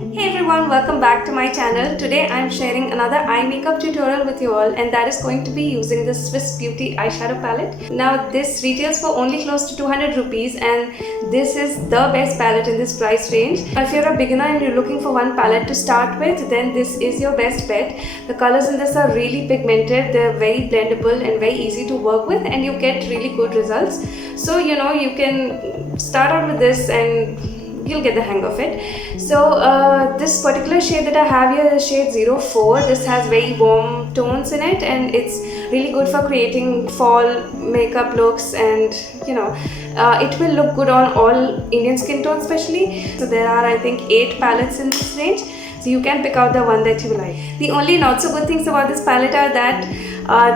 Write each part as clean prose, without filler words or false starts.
Hey everyone, welcome back to my channel. Today I am sharing another eye makeup tutorial with you all, and that is going to be using the Swiss Beauty eyeshadow palette. Now this retails for only close to 200 rupees and this is the best palette in this price range. If you're a beginner and you're looking for one palette to start with, then this is your best bet. The colors in this are really pigmented, they're very blendable and very easy to work with, and you get really good results. So you can start out with this and you'll get the hang of it. So this particular shade that I have here is shade 04. This has very warm tones in it and it's really good for creating fall makeup looks, and it will look good on all Indian skin tones especially. So there are, I think, 8 palettes in this range, so you can pick out the one that you like. The only not so good things about this palette are that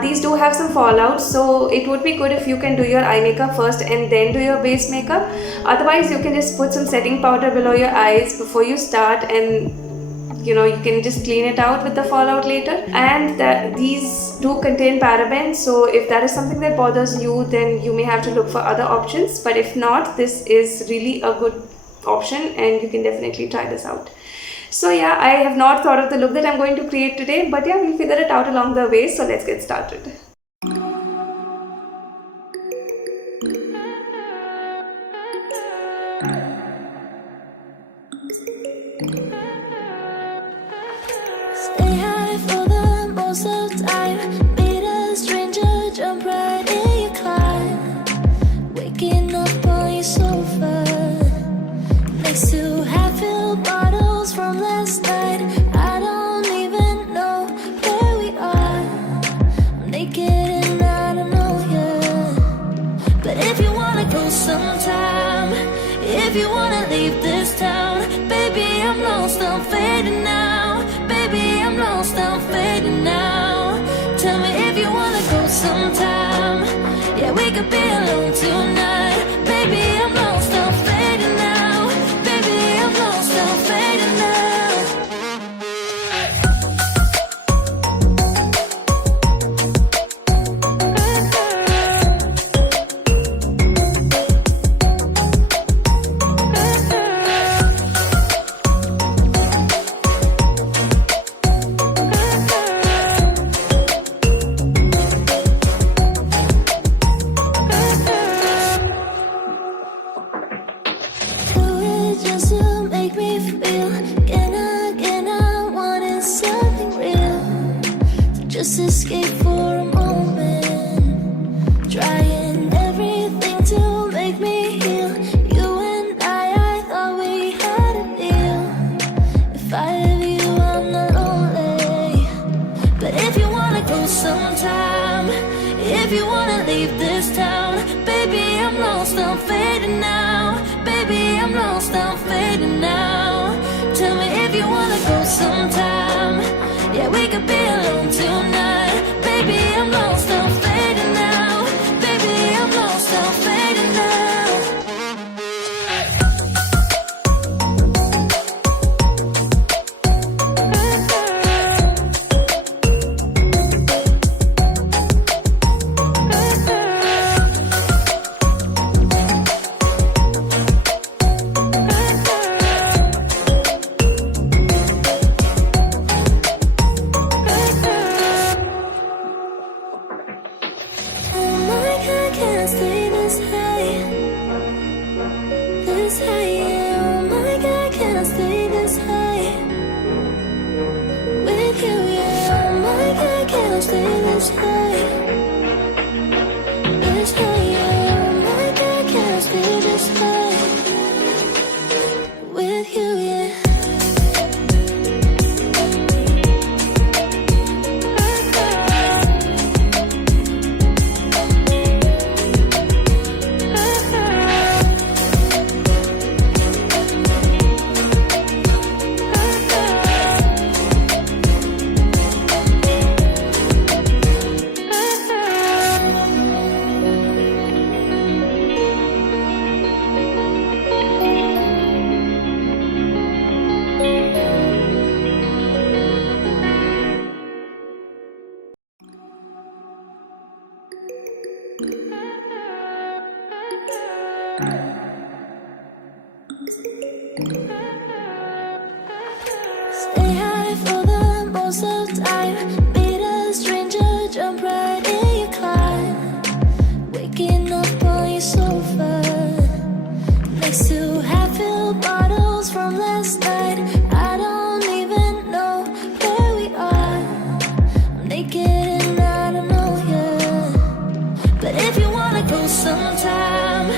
these do have some fallout, so it would be good if you can do your eye makeup first and then do your base makeup. Otherwise you can just put some setting powder below your eyes before you start, and you can just clean it out with the fallout later. And these do contain parabens, so if that is something that bothers you, then you may have to look for other options, but if not, this is really a good option and you can definitely try this out. So yeah, I have not thought of the look that I'm going to create today, but yeah, we'll figure it out along the way, so let's get started. Stay high for the most of the time. Meet a stranger, jump right in your climb. Waking up on your sofa next to half-filled bottles from last night. I don't even know where we are. I'm naked and I don't know you. But if you wanna go sometime, if you wanna leave this town, baby, I'm lost, I'm fading now. Baby, I'm lost, I'm fading now. Tell me if you wanna go sometime. Yeah, we could be alone tonight. Baby, I'm lost, I'm fading now. Baby, I'm lost, I'm fading now. Just to make me feel again, I wanted something real to just escape for a moment, trying everything to make me heal. You and I thought we had a deal. If I have you, I'm not lonely. But if you wanna go sometime, if you wanna leave this town, baby, I'm lost, I'm fading now. Baby, I'm lost, I'm fading now. Tell me if you wanna go sometime. Yeah, we could be alone tonight. Baby, I'm lost, I'm fading now. Baby, I'm lost, I'm fading now. Stay high for the most of time. Meet a stranger, jump right in your car. Waking up on your sofa next to half-filled bottles from last night. I don't even know where we are. I'm naked and I don't know you. But if you wanna go sometime,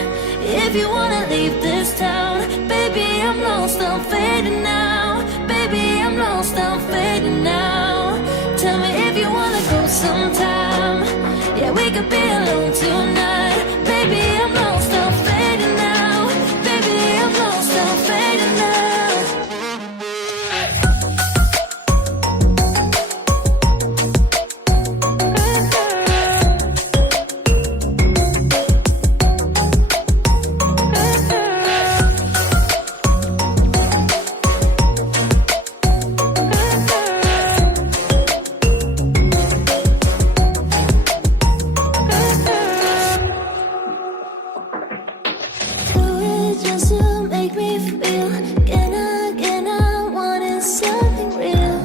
if you wanna leave this town, baby, I'm lost, I'm fading now. Baby, I'm lost, I'm fading now. Tell me if you wanna go sometime. Yeah, we could be alone tonight. Baby, I'm lost, I'm fading now. Baby, I'm lost, I'm fading now. Do it just to make me feel. Again, I wanted something real.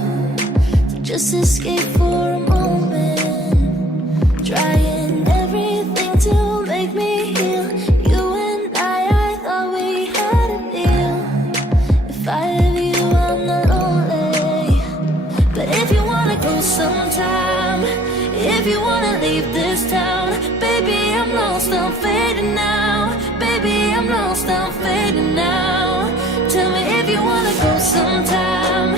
To just escape for a moment. Trying everything to make me heal. You and I thought we had a deal. If I have you, I'm not lonely. But if you wanna go sometime, if you wanna leave this town, baby, I'm lost, I'm fading now. Baby, I'm lost, I'm fading now. Tell me if you wanna go sometime.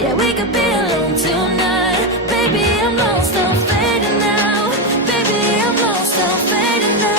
Yeah, we could be alone tonight. Baby, I'm lost, I'm fading now. Baby, I'm lost, I'm fading now.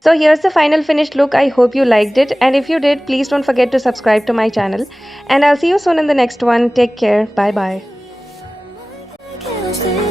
So here's the final finished look. I hope you liked it, and if you did, please don't forget to subscribe to my channel, and I'll see you soon in the next one. Take care. Bye bye. Can't stay